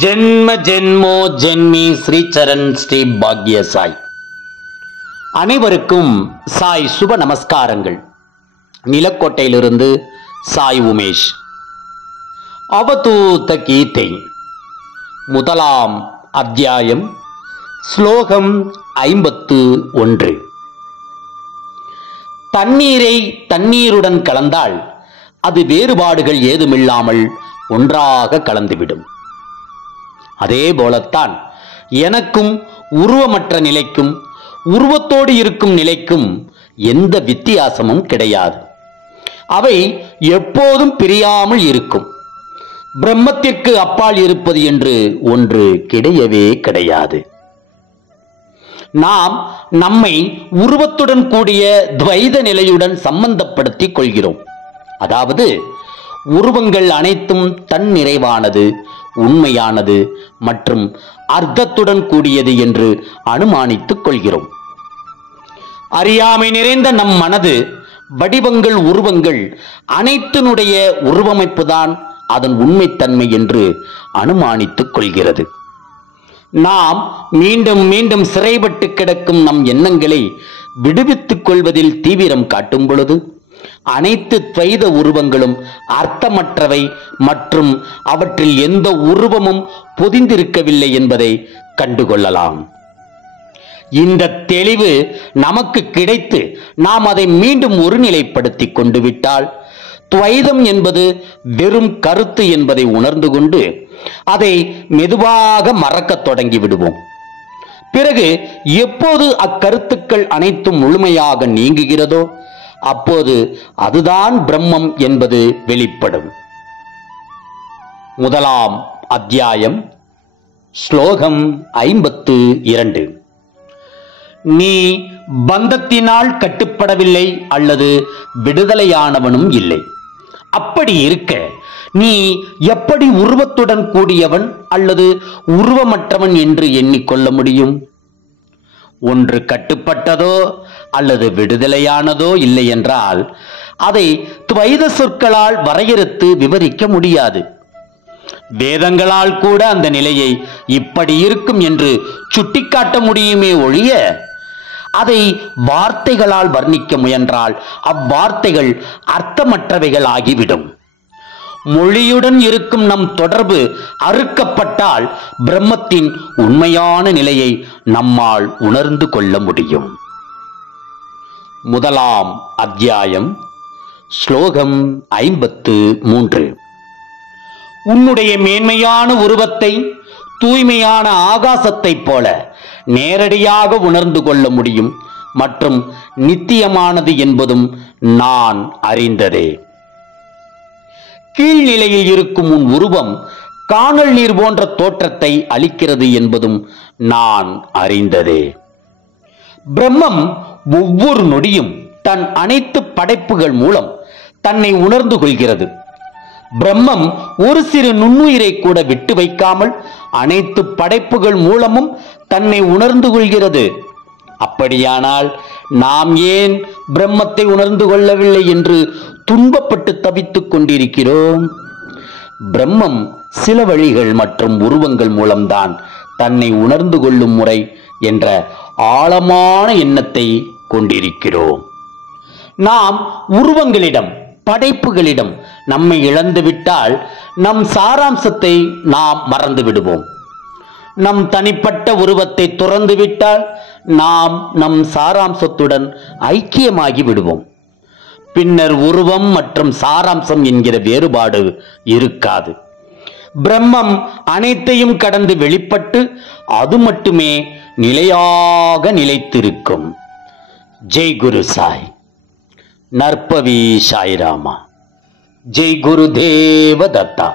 ஜென்ம ஜென்மோ ஜென்மி ஸ்ரீ சரண் ஸ்ரீ பாக்ய சாய். அனைவருக்கும் சாய் சுப நமஸ்காரங்கள். நிலக்கோட்டையிலிருந்து சாய் உமேஷ். அவதூத கீதை முதலாம் அத்தியாயம் ஸ்லோகம் 51. தண்ணீரை தண்ணீருடன் கலந்தால் அது வேறுபாடுகள் ஏதுமில்லாமல் ஒன்றாக கலந்துவிடும். அதே போலத்தான் எனக்கும் உருவமற்ற நிலைக்கும் உருவத்தோடு இருக்கும் நிலைக்கும் எந்த வித்தியாசமும் கிடையாது. அவை எப்போதும் பிரியாமல் இருக்கும். பிரம்மத்திற்கு அப்பால் இருப்பது என்று ஒன்று கிடையவே கிடையாது. நாம் நம்மை உருவத்துடன் கூடிய துவைத நிலையுடன் சம்பந்தப்படுத்திக் கொள்கிறோம். அதாவது உருவங்கள் அனைத்தும் தன் நிறைவானது, உண்மையானது மற்றும் அர்த்தத்துடன் கூடியது என்று அனுமானித்துக் கொள்கிறோம். அறியாமை நிறைந்த நம் மனது வடிவங்கள், உருவங்கள் அனைத்தினுடைய உருவமைப்புதான் அதன் உண்மைத்தன்மை என்று அனுமானித்துக் கொள்கிறது. நாம் மீண்டும் மீண்டும் சிறைப்பட்டு கிடக்கும் நம் எண்ணங்களை விடுவித்துக் கொள்வதில் தீவிரம் காட்டும் பொழுது அனைத்து துவைத உருவங்களும் அர்த்தமற்றவை மற்றும் அவற்றில் எந்த உருவமும் பொதிந்திருக்கவில்லை என்பதை கண்டுகொள்ளலாம். இந்த தெளிவு நமக்கு கிடைத்து நாம் அதை மீண்டும் ஒருநிலைப்படுத்தி கொண்டு விட்டால் துவைதம் என்பது வெறும் கருத்து என்பதை உணர்ந்து கொண்டு அதை மெதுவாக மறக்கத் தொடங்கி விடுவோம். பிறகு எப்போது அக்கருத்துக்கள் அனைத்தும் முழுமையாக நீங்குகிறதோ அப்போது அதுதான் பிரம்மம் என்பது வெளிப்படும். முதலாம் அத்தியாயம் ஸ்லோகம் 52. நீ பந்தத்தினால் கட்டுப்படவில்லை அல்லது விடுதலையானவனும் இல்லை. அப்படி இருக்க நீ எப்படி உருவத்துடன் கூடியவன் அல்லது உருவமற்றவன் என்று எண்ணிக்கொள்ள முடியும்? ஒன்று கட்டுப்பட்டதோ அல்லது விடுதலையானதோ இல்லை என்றால் அதை துவைத சொற்களால் வரையறுத்து விவரிக்க முடியாது. வேதங்களால் கூட அந்த நிலையை இப்படி இருக்கும் என்று சுட்டிக்காட்ட முடியுமே ஒழிய அதை வார்த்தைகளால் வர்ணிக்க முயன்றால் அவ்வார்த்தைகள் அர்த்தமற்றவைகள் ஆகிவிடும். மொழியுடன் இருக்கும் நம் தொடர்பு அறுக்கப்பட்டால் பிரம்மத்தின் உண்மையான நிலையை நம்மால் உணர்ந்து கொள்ள முடியும். முதலாம் அத்தியாயம் ஸ்லோகம் 53. உன்னுடைய மேன்மையான உருவத்தை தூய்மையான ஆகாசத்தைப் போல நேரடியாக உணர்ந்து கொள்ள முடியும் மற்றும் நித்தியமானது என்பதும் நான் அறிந்ததே. கீழ்நிலையில் இருக்கும் உன் உருவம் காணல் நீர் போன்ற தோற்றத்தை அளிக்கிறது என்பதும் நான் அறிந்ததே. பிரம்மம் ஒவ்வொரு நொடியும் தன் அனைத்து படைப்புகள் மூலம் தன்னை உணர்ந்து கொள்கிறது. பிரம்மம் ஒரு சிறு நுண்ணுயிரை கூட விட்டு வைக்காமல் அனைத்து படைப்புகள் மூலமும் தன்னை உணர்ந்து கொள்கிறது. அப்படியானால் நாம் ஏன் பிரம்மத்தை உணர்ந்து கொள்ளவில்லை என்று துன்பப்பட்டு தவித்துக் கொண்டிருக்கிறோம்? பிரம்மம் சில வழிகள் மற்றும் உருவங்கள் மூலம்தான் தன்னை உணர்ந்து கொள்ளும் முறை என்ற ஆழமான எண்ணத்தை கொண்டிருக்கிறோம். நாம் உருவங்களிடம், படைப்புகளிடம் நம்மை இழந்துவிட்டால் நம் சாராம்சத்தை நாம் மறந்து விடுவோம். நம் தனிப்பட்ட உருவத்தை துறந்து விட்டால் நாம் நம் சாராம்சத்துடன் ஐக்கியமாகி விடுவோம். பின்னர் உருவம் மற்றும் சாராம்சம் என்கிற வேறுபாடு இருக்காது. பிரம்மம் அனைத்தையும் கடந்து வெளிப்பட்டு அது மட்டுமே நிலையாக நிலைத்திருக்கும். ஜெய் குரு சாய். நற்பவி சாய்ராமா. ஜெய் குரு தேவ தத்தா.